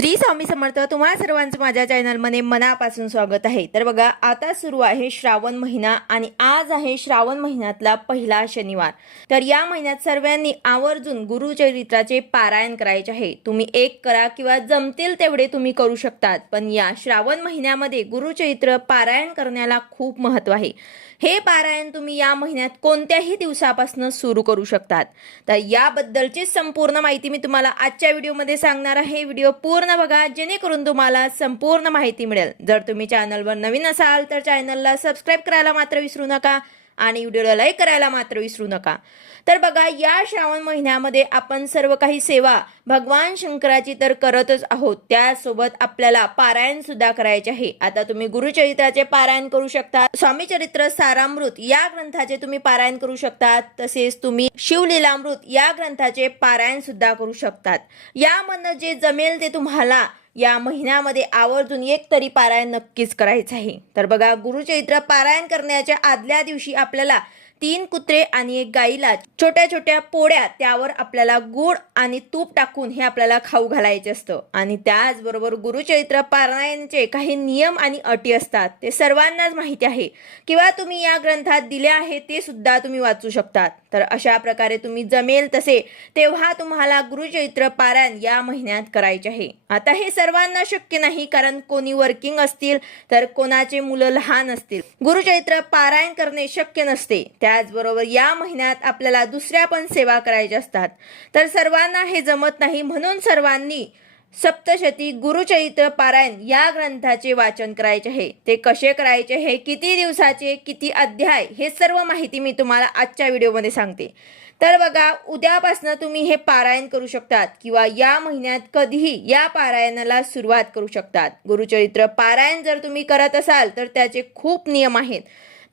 श्री स्वामी समर्थ तुम्हा सर्वांचं माझ्या चॅनलमध्ये मनापासून स्वागत आहे. तर बघा आता सुरू आहे श्रावण महिना आणि आज आहे श्रावण महिन्यातला पहिला शनिवार. तर या महिन्यात सर्वांनी आवर्जून गुरुचरित्राचे पारायण करायचे आहे. तुम्ही एक करा किंवा जमतील तेवढे तुम्ही करू शकतात. पण या श्रावण महिन्यामध्ये गुरुचरित्र पारायण करण्याला खूप महत्त्व आहे. हे पारायण तुम्ही या महिन्यात कोणत्याही दिवसापासून सुरू करू शकतात. तर याबद्दलची संपूर्ण माहिती मी तुम्हाला आजच्या व्हिडिओमध्ये सांगणार आहे. व्हिडिओ पूर्ण बघा जेणेकरून तुम्हाला संपूर्ण माहिती मिळेल. जर तुम्ही चॅनलवर नवीन असाल तर चॅनलला सबस्क्राईब करायला मात्र विसरू नका. आणि व्हिडिओला लाईक करायला मात्र विसरू नका. तर बघा या श्रावण महिन्यामध्ये आपण सर्व काही सेवा भगवान शंकराची तर करतच आहोत. त्यासोबत आपल्याला पारायण सुद्धा करायचे आहे. आता तुम्ही गुरुचरित्राचे पारायण करू शकता स्वामी चरित्र सारामृत या ग्रंथाचे तुम्ही पारायण करू शकतात तसेच तुम्ही शिवलीलामृत या ग्रंथाचे पारायण सुद्धा करू शकतात. यामधनं जे जमेल ते तुम्हाला या महिन्यामध्ये आवर्जून एक तरी पारायण नक्कीच करायचं आहे. तर बघा गुरुचरित्र पारायण करण्याच्या आदल्या दिवशी आपल्याला तीन कुत्रे आणि एक गाईला छोट्या छोट्या पोळ्या त्यावर आपल्याला गुळ आणि तूप टाकून हे आपल्याला खाऊ घालायचे असतं. आणि त्याचबरोबर गुरुचरित्र पारायणचे काही नियम आणि अटी असतात. ते सर्वांनाच माहिती आहे. किंवा तुम्ही या ग्रंथात दिले आहे ते सुद्धा तुम्ही वाचू शकतात. तर अशा प्रकारे तुम्ही जमेल तसे तेव्हा तुम्हाला गुरुचरित्र पारायण या महिन्यात करायचे आहे. आता हे सर्वांना शक्य नाही कारण कोणी वर्किंग असतील तर कोणाचे मुलं लहान असतील. गुरुचरित्र पारायण करणे शक्य नसते. त्याचबरोबर या महिन्यात आपल्याला दुसऱ्या पण सेवा करायच्या असतात. तर सर्वांना हे जमत नाही म्हणून सर्वांनी सप्तशती गुरुचरित्र पारायण या ग्रंथाचे वाचन करायचे आहे. ते कसे करायचे हे किती दिवसाचे किती अध्याय हे सर्व माहिती मी तुम्हाला आजच्या व्हिडिओमध्ये सांगते. तर बघा उद्यापासून तुम्ही हे पारायण करू शकतात किंवा या महिन्यात कधीही या पारायणाला सुरुवात करू शकतात. गुरुचरित्र पारायण जर तुम्ही करत असाल तर त्याचे खूप नियम आहेत.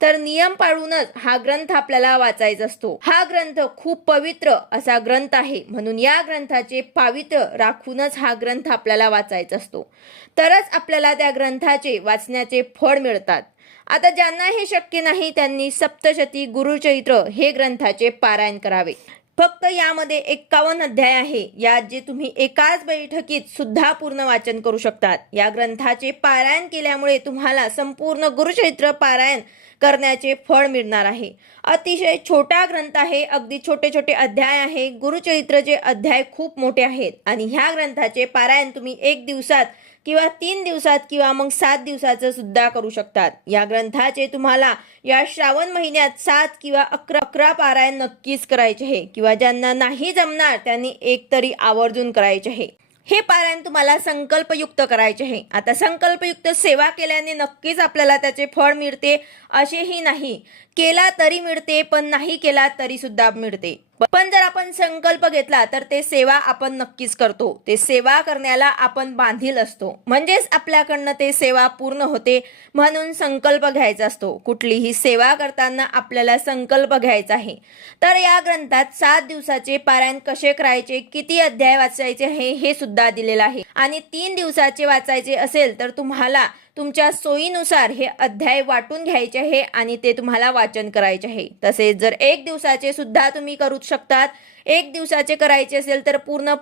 तर नियम पाळूनच हा ग्रंथ आपल्याला वाचायचा असतो. हा ग्रंथ खूप पवित्र असा ग्रंथ आहे. म्हणून या ग्रंथाचे पावित्र्य राखूनच हा ग्रंथ आपल्याला वाचायचा असतो. तरच आपल्याला त्या ग्रंथाचे वाचण्याचे फळ मिळतात. आता ज्यांना हे शक्य नाही त्यांनी सप्तशती गुरुचरित्र हे ग्रंथाचे पारायण करावे. फक्त यामध्ये एक्कावन्न अध्याय आहे. यात जे तुम्ही एकाच बैठकीत सुद्धा पूर्ण वाचन करू शकतात. या ग्रंथाचे पारायण केल्यामुळे तुम्हाला संपूर्ण गुरुचरित्र पारायण करण्याचे फळ मिळणार आहे. अतिशय छोटा ग्रंथ आहे. अगदी छोटे छोटे अध्याय आहे. गुरुचरित्रचे अध्याय खूप मोठे आहेत. आणि ह्या ग्रंथाचे पारायण तुम्ही एक दिवसात किंवा तीन दिवसात किंवा मग सात दिवसाचं सुद्धा करू शकतात. या ग्रंथाचे तुम्हाला या श्रावण महिन्यात सात किंवा अकरा अकरा पारायण नक्कीच करायचे आहे. किंवा ज्यांना नाही जमणार त्यांनी एक तरी आवर्जून करायचे आहे. हे पारायण तुम्हाला संकल्पयुक्त करायचे आहे. आता संकल्पयुक्त सेवा केल्याने नक्कीच आपल्याला त्याचे फळ मिळते असेही नाही. केला तरी मिळते पण नाही केला तरी सुद्धा मिळते. पण जर आपण संकल्प घेतला तर ते सेवा आपण नक्कीच करतो. ते सेवा करण्याला आपण बांधील असतो. म्हणजेच आपल्याकडनं ते सेवा पूर्ण होते म्हणून संकल्प घ्यायचा असतो. कुठलीही सेवा करताना आपल्याला संकल्प घ्यायचा आहे. तर या ग्रंथात सात दिवसाचे पारायण कसे करायचे किती अध्याय वाचायचे आहे हे सुद्धा दिलेलं आहे. आणि तीन दिवसाचे वाचायचे असेल तर तुम्हाला तुमच्या सोयीनुसार हे अध्याय वाटून घ्यायचे आहे आणि ते तुम्हाला वाचन करायचे आहे. तसेच जर एक दिवसाचे सुद्धा तुम्ही करू शकतात एक दिवसाचे करायचे असेल तर पूर्ण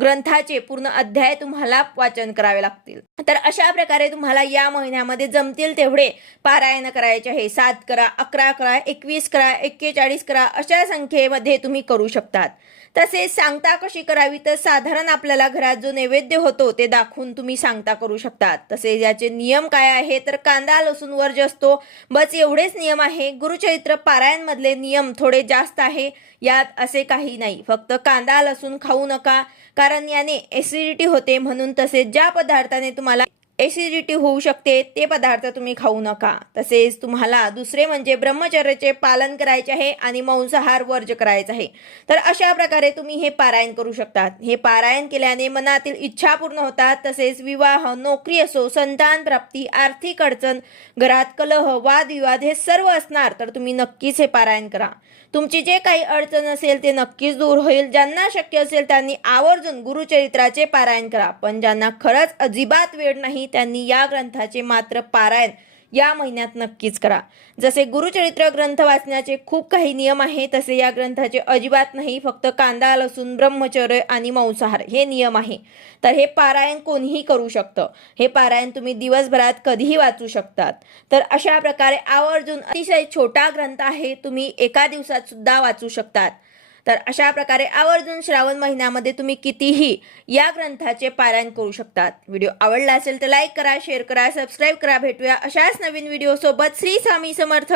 ग्रंथाचे पूर्ण अध्याय तुम्हाला वाचन करावे लागतील. तर अशा प्रकारे तुम्हाला या महिन्यामध्ये जमतील तेवढे पारायण करायचे आहे. सात करा अकरा करा एकवीस करा एक्केचाळीस करा अशा संख्येमध्ये तुम्ही करू शकतात. तसेच सांगता कशी करावी? तर साधारण आपल्याला घरात जो नैवेद्य होतो ते दाखवून तुम्ही सांगता करू शकतात. तसेच याचे नियम काय आहे तर कांदा लसूण वर्ज असतो बस एवढेच नियम आहे. गुरुचरित्र पारायण मधले नियम थोडे जास्त आहे. यात असे काही नाही. फक्त कांदा लसूण खाऊ नका. कारण याने ॲसिडिटी होते म्हणून तसेच ज्या पदार्थाने तुम्हाला ॲसिडिटी होऊ शकते ते पदार्थ तुम्ही खाऊ नका. तसेच तुम्हाला दुसरे म्हणजे ब्रह्मचर्याचे पालन करायचे आहे आणि मांसाहार वर्ज करायचा आहे. तर अशा प्रकारे तुम्ही हे पारायण करू शकतात. हे पारायण केल्याने मनातील इच्छा पूर्ण होतात. तसेच विवाह नोकरी असो संतान प्राप्ती आर्थिक अडचण घरात कलह वादविवाद हे सर्व असणार तर तुम्ही नक्कीच हे पारायण करा. तुमची जे काही अडचण असेल ते नक्कीच दूर होईल. ज्यांना शक्य असेल त्यांनी आवर्जून गुरुचरित्राचे पारायण करा. पण ज्यांना खरंच अजिबात वेळ नाही त्यांनी या ग्रंथाचे मात्र पारायण या महिन्यात नक्कीच करा. जसे गुरुचरित्र ग्रंथ वाचण्याचे खूप काही नियम आहे तसे या ग्रंथाचे अजिबात नाही फक्त कांदा लसूण ब्रह्मचर्य आणि मांसाहार हे नियम आहे. तर हे पारायण कोणीही करू शकतं. हे पारायण तुम्ही दिवसभरात कधीही वाचू शकतात. तर अशा प्रकारे आवर्जून अतिशय छोटा ग्रंथ आहे तुम्ही एका दिवसात सुद्धा वाचू शकतात. तर अशा प्रकारे आवर्जून श्रावण महिन्यामध्ये तुम्ही कितीही या ग्रंथाचे पारायण करू शकतात. व्हिडिओ आवडला असेल तर लाईक करा शेअर करा सबस्क्राईब करा. भेटूया अशाच नवीन व्हिडिओसोबत. श्री स्वामी समर्थ.